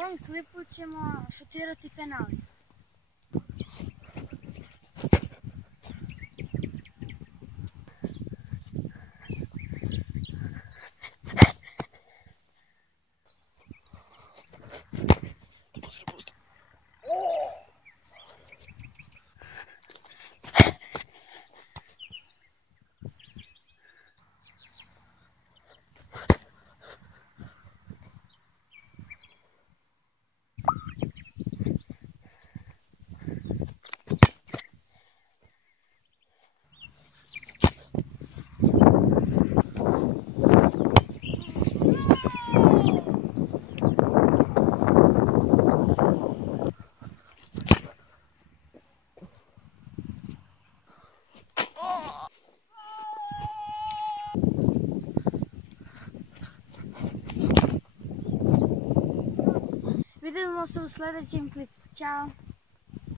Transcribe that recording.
ovom klipu ćemo šutirati penali. Vidimo se u sljedećem klipu. Ćao!